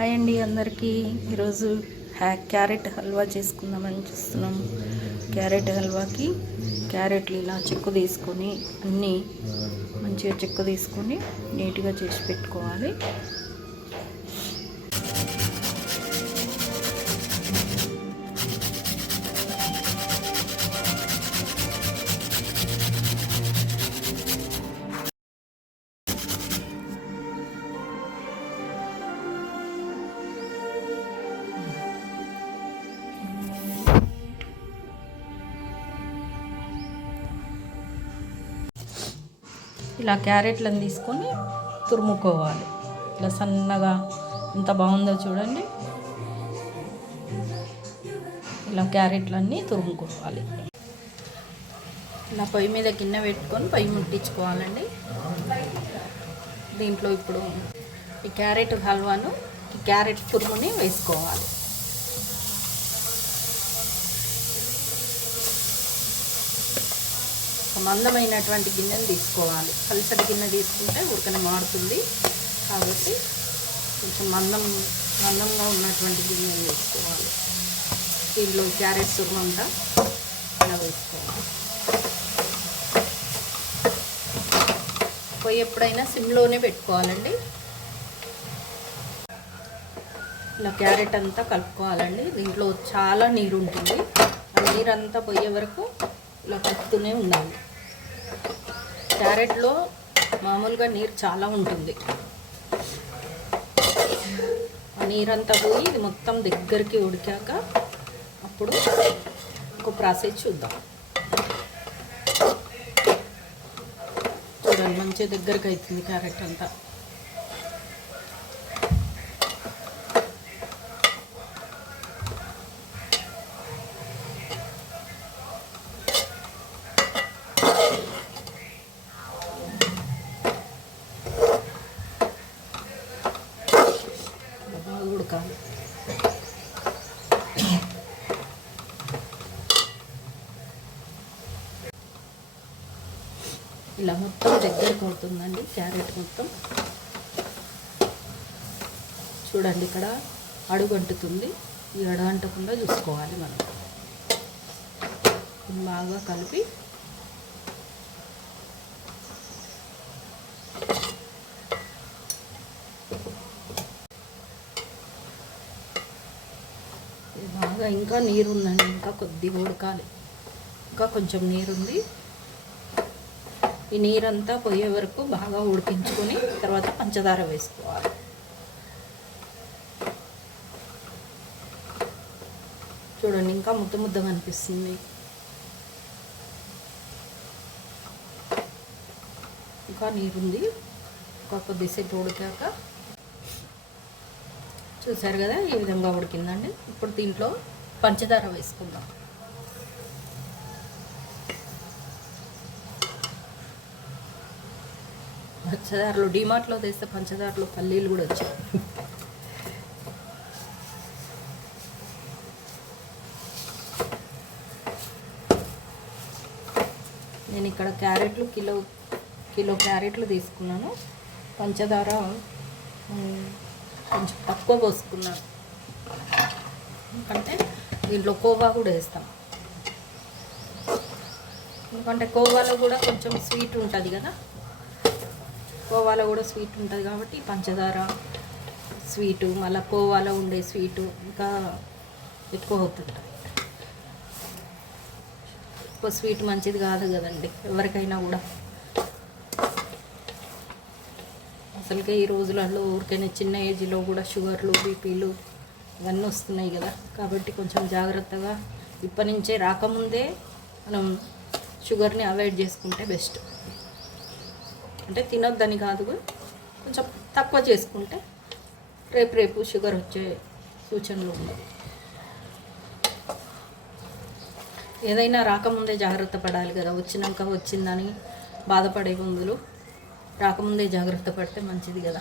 Hi అండి అందరికీ. ఈరోజు క్యారెట్ హల్వా చేసుకుందామని చూస్తున్నాం. క్యారెట్ హల్వాకి క్యారెట్లు ఇలా చెక్కు తీసుకొని అన్నీ మంచిగా చెక్కు తీసుకొని నీట్గా చేసి పెట్టుకోవాలి. ఇలా క్యారెట్లను తీసుకొని తురుముకోవాలి. ఇలా సన్నగా ఎంత బాగుందో చూడండి. ఇలా క్యారెట్లన్నీ తురుముకోవాలి. ఇలా పొయ్యి మీద గిన్నె పెట్టుకొని పొయ్యి ముట్టించుకోవాలండి. దీంట్లో ఇప్పుడు ఈ క్యారెట్ హల్వాను ఈ క్యారెట్ తురుముని వేసుకోవాలి. మందమైనటువంటి గిన్నెను తీసుకోవాలి. పల్చటి గిన్నె తీసుకుంటే ఉడకనే మాడుతుంది. కాబట్టి కొంచెం మందంగా ఉన్నటువంటి గిన్నెను తీసుకోవాలి. దీంట్లో క్యారెట్ తురుము అంతా ఇలా వేసుకోవాలి. పొయ్యి ఎప్పుడైనా సిమ్లోనే పెట్టుకోవాలండి. ఇలా క్యారెట్ అంతా కలుపుకోవాలండి. దీంట్లో చాలా నీరు ఉంటుంది. ఆ నీరంతా పోయే వరకు ఇలా కలుపుతూనే ఉండాలి. క్యారెట్లో మామూలుగా నీరు చాలా ఉంటుంది. ఆ నీరంతా పోయి ఇది మొత్తం దగ్గరికి ఉడికాక అప్పుడు ఒక ప్రాసెస్ చూద్దాం. చూడండి, మంచిగా దగ్గరికి అవుతుంది క్యారెట్ అంతా. ఉడకాలి. ఇలా మొత్తం దగ్గరకు అవుతుందండి క్యారెట్ మొత్తం. చూడండి, ఇక్కడ అడుగు అంటుతుంది. ఈ అడుగు అంటకుండా చూసుకోవాలి మనం. బాగా కలిపి బాగా ఇంకా నీరు ఉందండి. ఇంకా కొద్దిగా ఉడకాలి. ఇంకా కొంచెం నీరుంది. ఈ నీరంతా పోయే వరకు బాగా ఉడికించుకొని తర్వాత పంచదార వేసుకోవాలి. చూడండి, ఇంకా ముద్దగా అనిపిస్తుంది. ఇంకా నీరుంది. ఇంకా కొద్దిసేపు ఉడికాక చూసారు కదా, ఈ విధంగా ఉడికిందండి. ఇప్పుడు దీంట్లో పంచదార వేసుకుందాం. పంచదారలు డిమార్ట్లో తెస్తే పంచదారలు పల్లీలు కూడా వచ్చాయి. నేను ఇక్కడ క్యారెట్లు కిలో క్యారెట్లు తీసుకున్నాను. పంచదార కొంచెం తక్కువ పోసుకున్నాను. ఎందుకంటే దీంట్లో కోవా కూడా వేస్తాం. ఎందుకంటే కోవాలో కూడా కొంచెం స్వీట్ ఉంటుంది కదా. కోవాలో కూడా స్వీట్ ఉంటుంది కాబట్టి పంచదార స్వీటు, మళ్ళీ కోవాలో ఉండే స్వీటు ఇంకా ఎక్కువ అవుతుంటుంది. ఎక్కువ స్వీట్ మంచిది కాదు కదండి ఎవరికైనా కూడా. అసలుకే ఈ రోజులలో ఊరికైనా చిన్న ఏజ్లో కూడా షుగర్లు, బీపీలు ఇవన్నీ వస్తున్నాయి కదా. కాబట్టి కొంచెం జాగ్రత్తగా ఇప్పటి నుంచే రాకముందే మనం షుగర్ని అవాయిడ్ చేసుకుంటే బెస్ట్. అంటే తినొద్దని కాదు, కొంచెం తక్కువ చేసుకుంటే రేపు షుగర్ వచ్చే సూచనలు ఉండవు. ఏదైనా రాకముందే జాగ్రత్త పడాలి కదా. వచ్చినాక వచ్చిందని బాధపడే ముందులు రాకముందే జాగ్రత్త పడితే మంచిది కదా.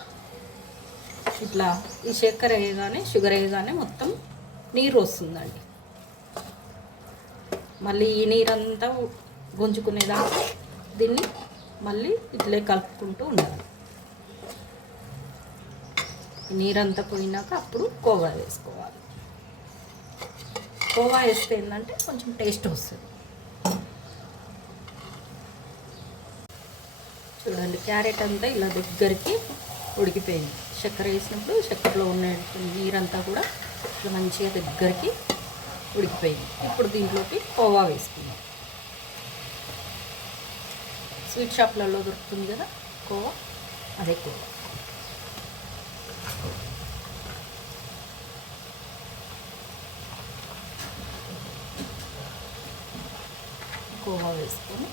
ఇట్లా ఈ చక్కెర వేయగానే షుగర్ వేయగానే మొత్తం నీరు వస్తుందండి. మళ్ళీ ఈ నీరంతా గుంజుకునేదాకా దీన్ని మళ్ళీ ఇట్లే కలుపుకుంటూ ఉండాలి. నీరంతా పోయినాక అప్పుడు కోవా వేసుకోవాలి. కోవా వేస్తే ఏంటంటే కొంచెం టేస్ట్ వస్తుంది. చూడండి, క్యారెట్ అంతా ఇలా దగ్గరికి ఉడికిపోయింది. చక్కెర వేసినప్పుడు చక్కెరలో ఉన్న నీరంతా కూడా ఇట్లా మంచిగా దగ్గరికి ఉడికిపోయింది. ఇప్పుడు దీంట్లోకి కోవా వేసుకుందాం. స్వీట్ షాప్లలో దొరుకుతుంది కదా కోవా, అదే కోవా. కోవా వేసుకొని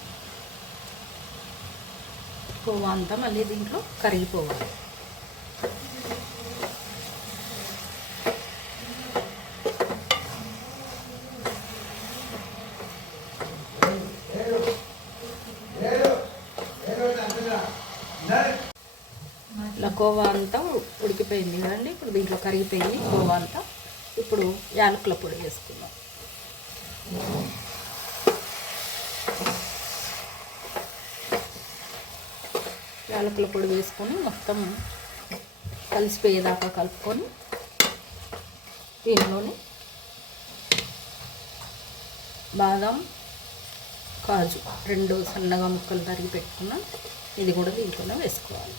కోవా అంతా మళ్ళీ దీంట్లో కరిగిపోవాలి. ఇలా కోవా అంతా ఉడికిపోయింది కదండి. ఇప్పుడు దీంట్లో కరిగిపోయింది కోవా అంతా. ఇప్పుడు యాలకుల పొడి వేసుకుందాం. యాలకుల పొడి వేసుకొని మొత్తం కలిసిపోయేదాకా కలుపుకొని దీనిలోని బాదం, కాజు 2 సన్నగా ముక్కలు తరిగి పెట్టుకున్నాం. ఇది కూడా దీంట్లోనే వేసుకోవాలి.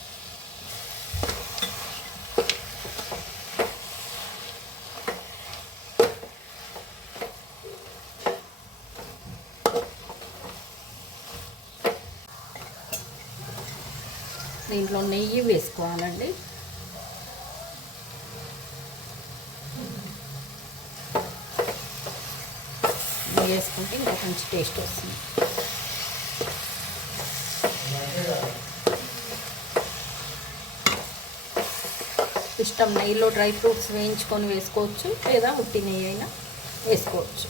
దీంట్లో నెయ్యి వేసుకోవాలండి. నెయ్యి వేసుకుంటే ఇంకా మంచి టేస్ట్ వస్తుంది. ఇష్టం నెయ్యిలో డ్రై ఫ్రూట్స్ వేయించుకొని వేసుకోవచ్చు, లేదా ఉట్టి నెయ్యి అయినా వేసుకోవచ్చు.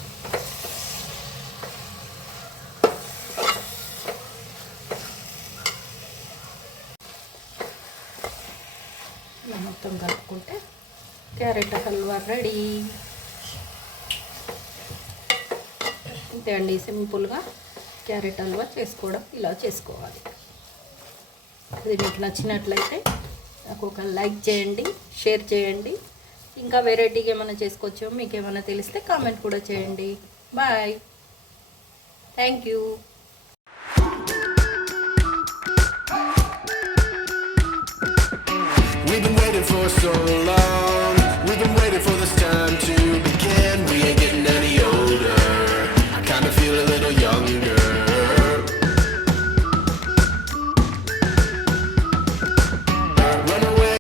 మొత్తం కలుపుకుంటే క్యారెట్ హల్వా రెడీ. అంతే అండి, సింపుల్గా క్యారెట్ హల్వా చేసుకోవడం ఇలా చేసుకోవాలి. ఇది మీకు నచ్చినట్లయితే నాకు ఒక లైక్ చేయండి, షేర్ చేయండి. ఇంకా వెరైటీగా ఏమైనా చేసుకోవచ్చో మీకు ఏమైనా తెలిస్తే కామెంట్ కూడా చేయండి. Bye, thank you. We've been waiting for so long. We've been waiting for this time to begin. We ain't getting any older. I kinda feel a little